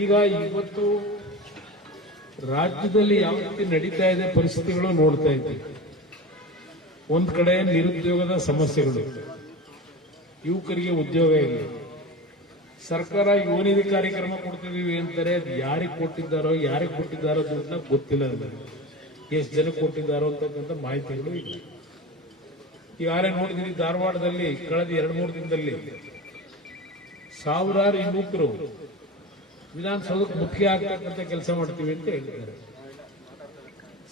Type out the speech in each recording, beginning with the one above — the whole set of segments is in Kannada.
ಈಗ ಇವತ್ತು ರಾಜ್ಯದಲ್ಲಿ ಯಾವ ರೀತಿ ನಡೀತಾ ಇದೆ ಪರಿಸ್ಥಿತಿಗಳು ನೋಡ್ತಾ ಇದ್ದೀವಿ. ಒಂದ್ ಕಡೆ ನಿರುದ್ಯೋಗದ ಸಮಸ್ಯೆಗಳು, ಯುವಕರಿಗೆ ಉದ್ಯೋಗ ಇಲ್ಲ. ಸರ್ಕಾರ ಯುವನಿಧಿ ಕಾರ್ಯಕ್ರಮ ಕೊಡ್ತಿದೀವಿ ಅಂತಾರೆ, ಯಾರಿಗೆ ಕೊಟ್ಟಿದ್ದಾರೋ ದುಡ್ಡನ್ನ ಗೊತ್ತಿಲ್ಲ. ಎಷ್ಟು ಜನ ಕೊಟ್ಟಿದ್ದಾರೋ ಅಂತಕ್ಕಂಥ ಮಾಹಿತಿಗಳು ಇಲ್ಲ. ಈಗಾಗಲೇ ನೋಡಿದೀವಿ, ಧಾರವಾಡದಲ್ಲಿ ಕಳೆದ 2-3 ದಿನದಲ್ಲಿ ಸಾವಿರಾರು ಯುವಕರು ವಿಧಾನಸೌಧಕ್ಕೆ ಮುಖ್ಯ ಆಗ್ತಕ್ಕಂಥ ಕೆಲಸ ಮಾಡ್ತೀವಿ ಅಂತ ಹೇಳಿದ್ದಾರೆ.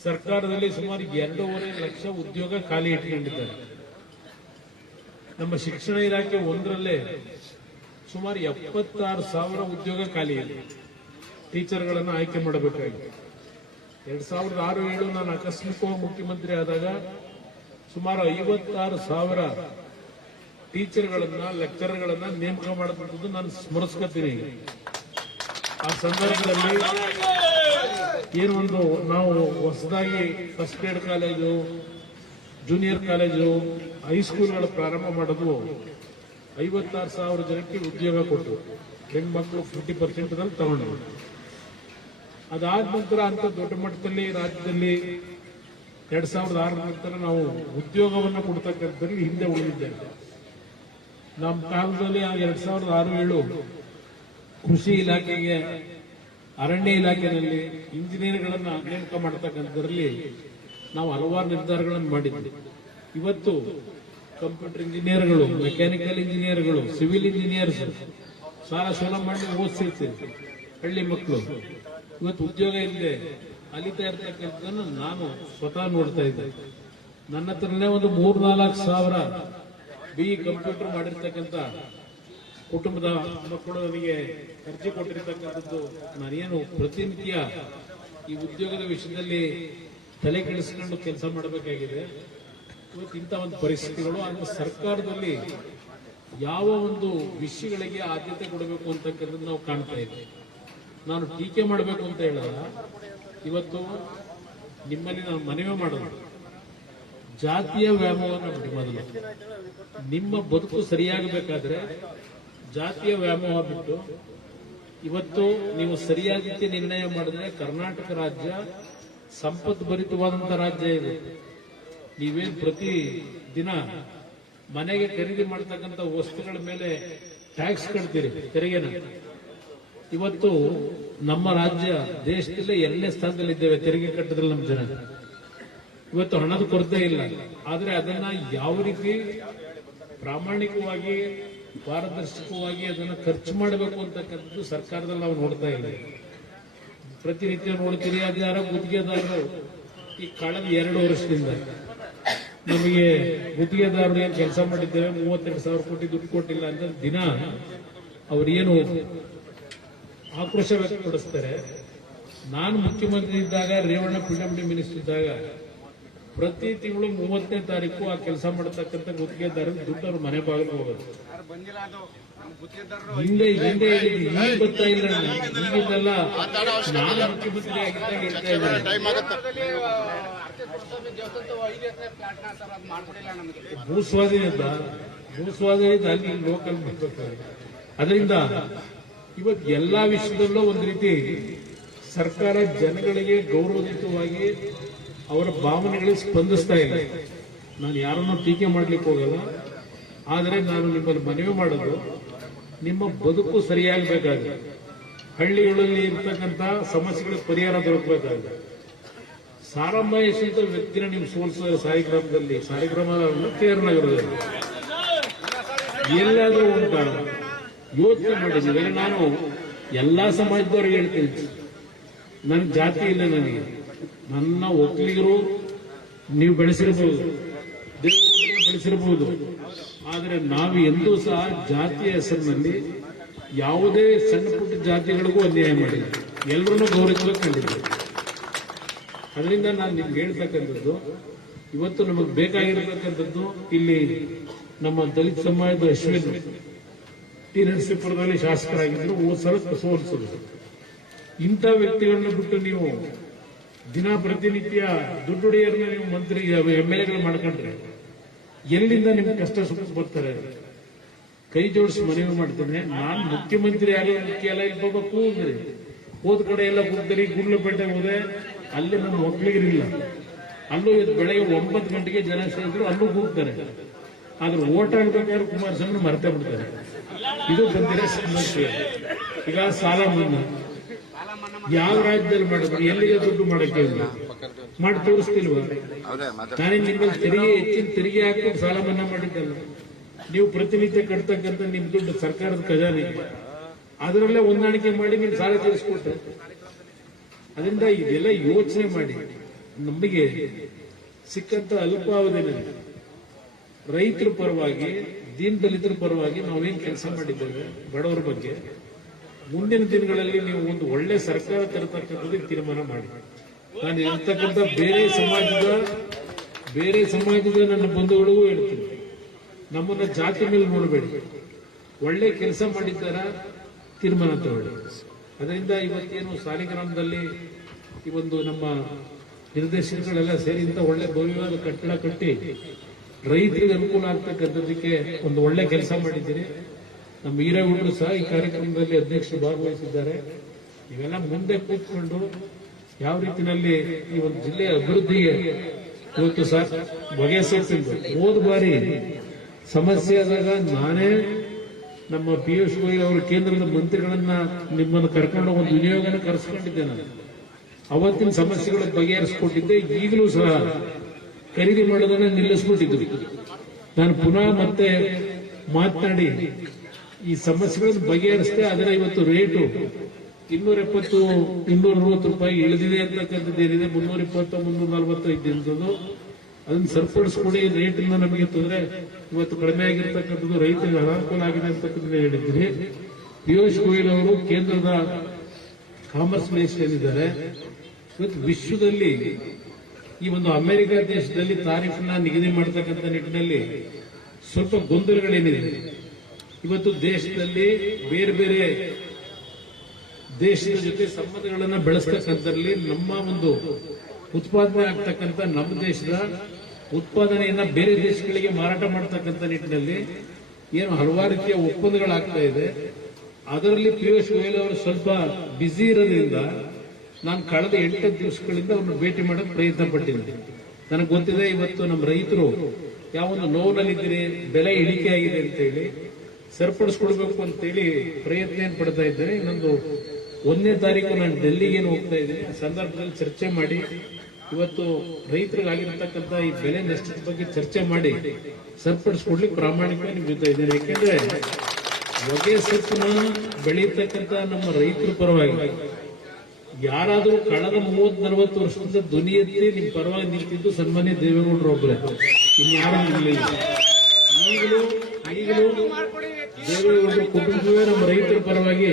ಸರ್ಕಾರದಲ್ಲಿ ಸುಮಾರು 2.5 ಲಕ್ಷ ಉದ್ಯೋಗ ಖಾಲಿ ಇಟ್ಕೊಂಡಿದ್ದಾರೆ. ನಮ್ಮ ಶಿಕ್ಷಣ ಇಲಾಖೆ ಒಂದರಲ್ಲೇ ಸುಮಾರು 76,000 ಉದ್ಯೋಗ ಖಾಲಿ ಇದೆ. ಟೀಚರ್ಗಳನ್ನು ಆಯ್ಕೆ ಮಾಡಬೇಕಾಗಿದೆ. 2006-07 ನಾನು ಆಕಸ್ಮಿಕವಾಗಿ ಮುಖ್ಯಮಂತ್ರಿ ಆದಾಗ ಸುಮಾರು 56,000 ಟೀಚರ್ಗಳನ್ನ, ಲೆಕ್ಚರ್ಗಳನ್ನ ನೇಮಕ ಮಾಡತಕ್ಕಂಥದ್ದು ನಾನು ಸ್ಮರಿಸ್ಕೊತೀನಿ. ಆ ಸಂದರ್ಭದಲ್ಲಿ ಏನೊಂದು ನಾವು ಹೊಸದಾಗಿ first grade college, junior college, ಹೈಸ್ಕೂಲ್ಗಳ ಪ್ರಾರಂಭ ಮಾಡೋದು 56,000 ಜನಕ್ಕೆ ಉದ್ಯೋಗ ಕೊಟ್ಟು ಹೆಣ್ಮಕ್ಳು 50% ತಗೊಂಡು, ಅದಾದ ನಂತರ ಅಂತ ದೊಡ್ಡ ಮಟ್ಟದಲ್ಲಿ ರಾಜ್ಯದಲ್ಲಿ 2006 ನಂತರ ನಾವು ಉದ್ಯೋಗವನ್ನು ಕೊಡ್ತಕ್ಕಂಥದ್ದು ಹಿಂದೆ ಉಳಿದಿದ್ದೇವೆ. ನಮ್ಮ ಕಾಲದಲ್ಲಿ 2006-07 ಕೃಷಿ ಇಲಾಖೆಗೆ, ಅರಣ್ಯ ಇಲಾಖೆಯಲ್ಲಿ ಇಂಜಿನಿಯರ್ಗಳನ್ನ ನೇಮಕ ಮಾಡತಕ್ಕಂಥದ್ರಲ್ಲಿ ನಾವು ಹಲವಾರು ನಿರ್ಧಾರಗಳನ್ನು ಮಾಡಿದ್ವಿ. ಇವತ್ತು ಕಂಪ್ಯೂಟರ್ ಇಂಜಿನಿಯರ್ಗಳು, ಮೆಕ್ಯಾನಿಕಲ್ ಇಂಜಿನಿಯರ್ಗಳು, ಸಿವಿಲ್ ಇಂಜಿನಿಯರ್ಸ್ ಸಾಲ ಸೋಲ ಮಾಡಿ ಓದಿಸಿರ್ತೀವಿ ಹಳ್ಳಿ ಮಕ್ಕಳು. ಇವತ್ತು ಉದ್ಯೋಗ ಇಲ್ಲದೆ ಅಲಿತಾ ಇರ್ತಕ್ಕಂಥದ್ದನ್ನು ನಾನು ಸ್ವತಃ ನೋಡ್ತಾ ಇದ್ದೆ. ನನ್ನ ಹತ್ರನೇ ಒಂದು 3-4 ಸಾವಿರ BE ಕಂಪ್ಯೂಟರ್ ಮಾಡಿರ್ತಕ್ಕಂಥ ಕುಟುಂಬದ ಮಕ್ಕಳು ನನಗೆ ಅರ್ಜಿ ಕೊಟ್ಟಿರ್ತಕ್ಕಂಥದ್ದು. ನಾನೇನು ಪ್ರತಿನಿತ್ಯ ಈ ಉದ್ಯೋಗದ ವಿಷಯದಲ್ಲಿ ತಲೆ ಕೆಡಿಸಿಕೊಂಡು ಕೆಲಸ ಮಾಡಬೇಕಾಗಿದೆ. ಇವತ್ತು ಇಂಥ ಒಂದು ಪರಿಸ್ಥಿತಿಗಳು, ಅಂದ್ರೆ ಸರ್ಕಾರದಲ್ಲಿ ಯಾವ ಒಂದು ವಿಷಯಗಳಿಗೆ ಆದ್ಯತೆ ಕೊಡಬೇಕು ಅಂತಕ್ಕಂಥದ್ದು ನಾವು ಕಾಣ್ತಾ ಇದ್ದೇವೆ. ನಾನು ಟೀಕೆ ಮಾಡಬೇಕು ಅಂತ ಹೇಳಲ್ಲ. ಇವತ್ತು ನಿಮ್ಮಲ್ಲಿ ನಾನು ಮನವಿ ಮಾಡೋದು, ಜಾತಿಯ ವ್ಯಾಮೋಹವನ್ನು ಬಿಡಿ. ಮೊದಲು ನಿಮ್ಮ ಬದುಕು ಸರಿಯಾಗಬೇಕಾದ್ರೆ ಜಾತಿಯ ವ್ಯಾಮೋಹ ಬಿಟ್ಟು ಇವತ್ತು ನೀವು ಸರಿಯಾದ ರೀತಿ ನಿರ್ಣಯ ಮಾಡಿದ್ರೆ ಕರ್ನಾಟಕ ರಾಜ್ಯ ಸಂಪದ್ಭರಿತವಾದಂತಹ ರಾಜ್ಯ ಇದೆ. ನೀವೇನು ಪ್ರತಿ ದಿನ ಮನೆಗೆ ಖರೀದಿ ಮಾಡತಕ್ಕಂಥ ವಸ್ತುಗಳ ಮೇಲೆ ಟ್ಯಾಕ್ಸ್ ಕಟ್ತೀರಿ, ತೆರಿಗೆನ. ಇವತ್ತು ನಮ್ಮ ರಾಜ್ಯ ದೇಶದಲ್ಲೇ 2ನೇ ಸ್ಥಾನದಲ್ಲಿದ್ದೇವೆ ತೆರಿಗೆ ಕಟ್ಟದ್ರಲ್ಲಿ. ನಮ್ಮ ಜನ ಇವತ್ತು ಹಣದ ಕೊರತೆ ಇಲ್ಲ, ಆದರೆ ಅದನ್ನ ಯಾವ ರೀತಿ ಪ್ರಾಮಾಣಿಕವಾಗಿ, ಪಾರದರ್ಶಕವಾಗಿ ಅದನ್ನು ಖರ್ಚು ಮಾಡಬೇಕು ಅಂತಕ್ಕಂಥದ್ದು ಸರ್ಕಾರದಲ್ಲಿ ನಾವು ನೋಡ್ತಾ ಇಲ್ಲ. ಪ್ರತಿನಿತ್ಯ ನೋಡ್ತೀರಿ, ಅದು ಯಾರೋ ಗುತ್ತಿಗೆದಾರರು ಈ ಕಳೆದ 2 ವರ್ಷದಿಂದ ನಮಗೆ ಗುತ್ತಿಗೆದಾರರು ಏನು ಕೆಲಸ ಮಾಡಿದ್ದೇವೆ 32,000 ಕೋಟಿ ದುಡ್ಡು ಕೊಟ್ಟಿಲ್ಲ ಅಂತ ದಿನ ಅವರೇನು ಆಕ್ರೋಶ ವ್ಯಕ್ತಪಡಿಸ್ತಾರೆ. ನಾನು ಮುಖ್ಯಮಂತ್ರಿ ಇದ್ದಾಗ, ರೇವಣ್ಣ PWD ಮಿನಿಸ್ಟರ್ ಇದ್ದಾಗ ಪ್ರತಿ ತಿಂಗಳು 30ನೇ ತಾರೀಕು ಆ ಕೆಲಸ ಮಾಡತಕ್ಕಂಥ ಗುತ್ತಿಗೆದಾರರು ದುಡ್ಡು ಅವ್ರ ಮನೆ ಬಾಗಿಲು ಹೋಗೋದು. ಹಿಂದೆ ಹೇಳಿದ್ದು ಈಗ ಗೊತ್ತಾ ಇಲ್ಲ. ಈಗಿದ್ದೆಲ್ಲ ನಾನು ಮುಖ್ಯಮಂತ್ರಿ ಆಗಿದ್ದಾಗ ಹೇಳ್ತಾ ಇದ್ದಾರೆ. ಭೂಸ್ವಾಧೀನ ಅಲ್ಲಿ ಲೋಕಲ್ ಬೇಕಾದ್ರೆ. ಅದರಿಂದ ಇವತ್ತು ಎಲ್ಲಾ ವಿಷಯದಲ್ಲೂ ಒಂದು ರೀತಿ ಸರ್ಕಾರ ಜನಗಳಿಗೆ ಗೌರವಯುತವಾಗಿ ಅವರ ಭಾವನೆಗಳಿಗೆ ಸ್ಪಂದಿಸ್ತಾ ಇಲ್ಲ. ನಾನು ಯಾರನ್ನೂ ಟೀಕೆ ಮಾಡ್ಲಿಕ್ಕೆ ಹೋಗಲ್ಲ, ಆದರೆ ನಾನು ನಿಮ್ಮಲ್ಲಿ ಮನವಿ ಮಾಡೋದು, ನಿಮ್ಮ ಬದುಕು ಸರಿಯಾಗಬೇಕಾಗಿದೆ. ಹಳ್ಳಿಗಳಲ್ಲಿ ಇರ್ತಕ್ಕಂಥ ಸಮಸ್ಯೆಗಳಿಗೆ ಪರಿಹಾರ ದೊರಕಬೇಕಾಗಿದೆ. ಸಾರಮ್ಮ ಯಶಂತ ವ್ಯಕ್ತಿನ ನೀವು ಸೋಲಿಸಿದ ಸಾಯಿಗ್ರಾಮದಲ್ಲಿ, ಸಾಯಿಗ್ರಾಮ KR ನಗರದಲ್ಲಿ ಎಲ್ಲಾದ್ರೂ ಉಂಟ ಯೋಚನೆ ಮಾಡಿದ್ದೀವಿ. ನಾನು ಎಲ್ಲಾ ಸಮಾಜದವ್ರಿಗೆ ಹೇಳ್ತೀನಿ, ನನ್ನ ಜಾತಿ ಇಲ್ಲ, ನನಗೆ ನನ್ನ ಒಕ್ಕಲಿಗರು ನೀವು ಬೆಳೆಸಿರಬಹುದು, ದೇವರುಗಳನ್ನು ಬೆಳೆಸಿರಬಹುದು, ಆದರೆ ನಾವು ಎಂದೂ ಸಹ ಜಾತಿಯ ಹೆಸರಿನಲ್ಲಿ ಯಾವುದೇ ಸಣ್ಣ ಪುಟ್ಟ ಜಾತಿಗಳಿಗೂ ಅನ್ಯಾಯ ಮಾಡಿಲ್ಲ. ಎಲ್ಲರನ್ನೂ ಗೌರವಿಸಬೇಕು ಕಂಡಿದ್ದೀವಿ. ಅದರಿಂದ ನಾನು ನಿಮ್ಗೆ ಹೇಳ್ತಕ್ಕಂಥದ್ದು, ಇವತ್ತು ನಮಗೆ ಬೇಕಾಗಿರತಕ್ಕಂಥದ್ದು, ಇಲ್ಲಿ ನಮ್ಮ ದಲಿತ ಸಮಾಜದ ಅಶ್ವಿನ್ ಟಿ ನರಸೀಪುರದಲ್ಲಿ ಶಾಸಕರಾಗಿದ್ದರು, ಸಲ ಸೋಲಿಸಿದ್ರು. ಇಂಥ ವ್ಯಕ್ತಿಗಳನ್ನ ಬಿಟ್ಟು ನೀವು ದಿನ ಪ್ರತಿನಿತ್ಯ ದುಡ್ಡುಡಿಯರನ್ನ ನೀವು ಮಂತ್ರಿ MLAಗಳು ಮಾಡ್ಕೊಂಡ್ರೆ ಎಲ್ಲಿಂದ ನಿಮ್ಗೆ ಕಷ್ಟ ಸುಖ ಬರ್ತಾರೆ? ಕೈ ಜೋಡಿಸಿ ಮನವಿ ಮಾಡ್ತೇನೆ. ನಾನು ಮುಖ್ಯಮಂತ್ರಿ ಆಗೋ ಮುಖ್ಯ ಎಲ್ಲ ಇಲ್ಲಿ ಹೋಗ್ಬೇಕು ಅಂದ್ರೆ ಹೋದ ಕಡೆ ಎಲ್ಲ ಕೂಗ್ತಾರೆ. ಗುಂಡ್ಲಪೇಟೆಗೆ ಹೋದೆ, ಅಲ್ಲಿ ನನ್ನ ಒಕ್ಕಲಿಗರಿಲ್ಲ. ಅಲ್ಲೂ ಬೆಳಗ್ಗೆ 9 ಗಂಟೆಗೆ ಜನ ಸೇರಿದ್ರು, ಅಲ್ಲೂ ಕೂಗ್ತಾರೆ. ಆದ್ರೆ ಓಟ್ ಹಾಕ್ಬೇಕಾದ್ರೆ ಕುಮಾರಸ್ವಾಮಿ ಮರ್ತೆ ಬಿಡ್ತಾರೆ. ಇದು ಬಂದಿರೋ ಸಮಸ್ಯೆ. ಈಗ ಸಾಲ ಮನ್ನಾ ಯಾವ ರಾಜ್ಯದಲ್ಲಿ ಮಾಡಿದ್ರು, ಎಲ್ಲಿಗೆ ದುಡ್ಡು ಮಾಡಕ್ಕೆ ಮಾಡಿ ತೋರಿಸ್ತಿಲ್ವ? ನಾನೇ ನಿಮ್ಮಲ್ಲಿ ಹೆಚ್ಚಿನ ತೆರಿಗೆ ಹಾಕಿ ಸಾಲ ಮನ್ನಾ ಮಾಡಿದ್ದಲ್ಲ. ನೀವು ಪ್ರತಿನಿತ್ಯ ಕಟ್ತಕ್ಕಂಥ ನಿಮ್ ದುಡ್ಡು ಸರ್ಕಾರದ ಖಜಾನೆ, ಅದರಲ್ಲೇ ಹೊಂದಾಣಿಕೆ ಮಾಡಿ ನೀವು ಸಾಲ ತೀರಿಸ್ಕೊಟ್ರೆ. ಅದರಿಂದ ಇದೆಲ್ಲ ಯೋಚನೆ ಮಾಡಿ. ನಮಗೆ ಸಿಕ್ಕಂತ ಅಲ್ಪಾವಧಿನಲ್ಲಿ ರೈತರ ಪರವಾಗಿ, ದೀನ ದಲಿತರ ಪರವಾಗಿ ನಾವೇನ್ ಕೆಲಸ ಮಾಡಿದ್ದೇವೆ ಬಡವರ ಬಗ್ಗೆ, ಮುಂದಿನ ದಿನಗಳಲ್ಲಿ ನೀವು ಒಂದು ಒಳ್ಳೆ ಸರ್ಕಾರ ತರತಕ್ಕಂಥದ್ದಕ್ಕೆ ತೀರ್ಮಾನ ಮಾಡಿ. ನಾನು ಇರ್ತಕ್ಕಂಥ ಬೇರೆ ಸಮಾಜದ ನನ್ನ ಬಂಧುಗಳಿಗೂ ಹೇಳ್ತೀನಿ, ನಮ್ಮನ್ನ ಜಾತಿ ಮೇಲೆ ನೋಡಬೇಡಿ, ಒಳ್ಳೆ ಕೆಲಸ ಮಾಡಿದ್ದಾರ ತೀರ್ಮಾನ ತಗೊಳ್ಳಿ. ಅದರಿಂದ ಇವತ್ತೇನು ಸಾಲಿಗ್ರಾಮದಲ್ಲಿ ಈ ಒಂದು ನಮ್ಮ ನಿರ್ದೇಶಕಗಳೆಲ್ಲ ಸೇರಿ ಇಂಥ ಒಳ್ಳೆ ಭವ್ಯವಾದ ಕಟ್ಟಡ ಕಟ್ಟಿ ರೈತರಿಗೆ ಅನುಕೂಲ ಆಗ್ತಕ್ಕಂಥದ್ದಕ್ಕೆ ಒಂದು ಒಳ್ಳೆ ಕೆಲಸ ಮಾಡಿದ್ದೀರಿ. ನಮ್ಮ ಹಿರೇಗೌಡರು ಸಹ ಈ ಕಾರ್ಯಕ್ರಮದಲ್ಲಿ ಅಧ್ಯಕ್ಷರು ಭಾಗವಹಿಸಿದ್ದಾರೆ. ಇವೆಲ್ಲ ಮುಂದೆ ಕೂತ್ಕೊಂಡು ಯಾವ ರೀತಿಯಲ್ಲಿ ಈ ಒಂದು ಜಿಲ್ಲೆಯ ಅಭಿವೃದ್ಧಿಗೆ ಇವತ್ತು ಸಹ ಬಗೆಹರಿಸಿದ್ದು. ಹೋದ ಬಾರಿ ಸಮಸ್ಯೆ ಆದಾಗ ನಾನೇ ನಮ್ಮ ಪಿಯೂಷ್ ಗೋಯಲ್ ಅವರು ಕೇಂದ್ರದ ಮಂತ್ರಿಗಳನ್ನ ನಿಮ್ಮನ್ನು ಕರ್ಕೊಂಡು ಒಂದು ವಿನಿಯೋಗನ ಕರೆಸ್ಕೊಂಡಿದ್ದೆ. ನಾನು ಅವತ್ತಿನ ಸಮಸ್ಯೆಗಳ ಬಗೆಹರಿಸಿಕೊಟ್ಟಿದ್ದೆ. ಈಗಲೂ ಸಹ ಖರೀದಿ ಮಾಡೋದನ್ನ ನಿಲ್ಲಿಸ್ಬಿಟ್ಟಿದ್ರು. ನಾನು ಪುನಃ ಮತ್ತೆ ಮಾತನಾಡಿ ಈ ಸಮಸ್ಯೆಗಳನ್ನು ಬಗೆಹರಿಸಿದೆ. ಅದರ ಇವತ್ತು ರೇಟು 270-260 ರೂಪಾಯಿ ಇಳಿದಿದೆ ಅಂತಕ್ಕಂಥದ್ದು ಏನಿದೆ, 320-345 ಇದ್ದದ್ದು ಅದನ್ನು ಸರಿಪಡಿಸ್ಕೊಡಿ. ರೇಟಿಂದ ನಮಗೆ ತೊಂದರೆ ಇವತ್ತು ಕಡಿಮೆ ಆಗಿರ್ತಕ್ಕಂಥದ್ದು, ರೈತರಿಗೆ ಅನಾನುಕೂಲ ಆಗಿದೆ ಅಂತಕ್ಕಂಥದ್ದು ಹೇಳಿದ್ದೀನಿ. ಪಿಯೂಷ್ ಗೋಯಲ್ ಅವರು ಕೇಂದ್ರದ ಕಾಮರ್ಸ್ ಮಿನಿಸ್ಟರ್ ಏನಿದ್ದಾರೆ, ಇವತ್ತು ವಿಶ್ವದಲ್ಲಿ ಈ ಒಂದು ಅಮೆರಿಕ ದೇಶದಲ್ಲಿ ತಾರೀಫನ್ನ ನಿಗದಿ ಮಾಡತಕ್ಕಂಥ ನಿಟ್ಟಿನಲ್ಲಿ ಸ್ವಲ್ಪ ಗೊಂದಲಗಳೇನಿದೆ. ಇವತ್ತು ದೇಶದಲ್ಲಿ ಬೇರೆ ಬೇರೆ ದೇಶದ ಜೊತೆ ಸಂಬಂಧಗಳನ್ನ ಬೆಳೆಸ್ತಕ್ಕಂಥದ್ರಲ್ಲಿ ನಮ್ಮ ಒಂದು ಉತ್ಪಾದನೆ ಆಗ್ತಕ್ಕಂಥ ನಮ್ಮ ದೇಶದ ಉತ್ಪಾದನೆಯನ್ನ ಬೇರೆ ದೇಶಗಳಿಗೆ ಮಾರಾಟ ಮಾಡತಕ್ಕಂಥ ನಿಟ್ಟಿನಲ್ಲಿ ಏನು ಹಲವಾರು ರೀತಿಯ ಒಪ್ಪಂದಗಳಾಗ್ತಾ ಇದೆ. ಅದರಲ್ಲಿ ಪಿಯೂಷ್ ಗೋಯಲ್ ಅವರು ಸ್ವಲ್ಪ ಬ್ಯುಸಿ ಇರೋದ್ರಿಂದ ನಾನು ಕಳೆದ 8 ದಿವಸಗಳಿಂದ ಅವ್ರನ್ನ ಭೇಟಿ ಮಾಡೋಕೆ ಪ್ರಯತ್ನ ಪಟ್ಟಿದ್ದೆ. ನನಗೆ ಗೊತ್ತಿದೆ ಇವತ್ತು ನಮ್ಮ ರೈತರು ಯಾವೊಂದು ನೋವಿನಲ್ಲಿದ್ದೀರಿ, ಬೆಲೆ ಇಳಿಕೆ ಆಗಿದೆ ಅಂತೇಳಿ ಸರಿಪಡಿಸ್ಕೊಡ್ಬೇಕು ಅಂತೇಳಿ ಪ್ರಯತ್ನ ಏನ್ ಪಡ್ತಾ ಇದ್ದಾರೆ. ಇನ್ನೊಂದು 1ನೇ ತಾರೀಕು ನಾನು ಡೆಲ್ಲಿಗೆ ಹೋಗ್ತಾ ಇದ್ದೀನಿ. ಆ ಸಂದರ್ಭದಲ್ಲಿ ಚರ್ಚೆ ಮಾಡಿ ಇವತ್ತು ರೈತರಿಗಾಗಿರ್ತಕ್ಕಂಥ ಈ ಬೆಲೆ ನಷ್ಟದ ಬಗ್ಗೆ ಚರ್ಚೆ ಮಾಡಿ ಸರಿಪಡಿಸ್ಕೊಡ್ಲಿಕ್ಕೆ ಪ್ರಾಮಾಣಿಕವಾಗಿ ನಿಮ್ ಜೊತೆ ಇದ್ದೇನೆ. ಯಾಕೆಂದ್ರೆ ಹೊಗೆ ಸೊಪ್ಪನ್ನ ಬೆಳೀತಕ್ಕಂಥ ನಮ್ಮ ರೈತರ ಪರವಾಗಿ ಯಾರಾದರೂ ಕಳೆದ 30-40 ವರ್ಷದಿಂದ ಧ್ವನಿ ಎತ್ತಿ ನಿಮ್ ಪರವಾಗಿ ನಿಂತಿದ್ದು ಸನ್ಮಾನ್ಯ ದೇವೇಗೌಡರು ಒಬ್ಬರೇ, ಇನ್ಯಾರೂ ಇರಲಿಲ್ಲ. ಈಗಲೂ ದೇವೇಗೌಡರ ಕುಟುಂಬವೇ ನಮ್ಮ ರೈತರ ಪರವಾಗಿ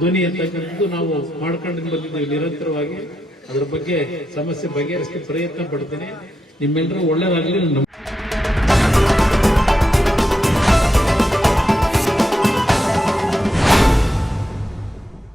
ಧ್ವನಿ ಎತ್ತಕ್ಕಂಥದ್ದು ನಾವು ಮಾಡ್ಕೊಂಡು ಬಂದಿದ್ದೇವೆ ನಿರಂತರವಾಗಿ. ಅದರ ಬಗ್ಗೆ ಸಮಸ್ಯೆ ಬಗೆಹರಿಸಲಿಕ್ಕೆ ಪ್ರಯತ್ನ ಪಡ್ತೇನೆ. ನಿಮ್ಮೆಲ್ಲರೂ ಒಳ್ಳೇದಾಗಲಿ.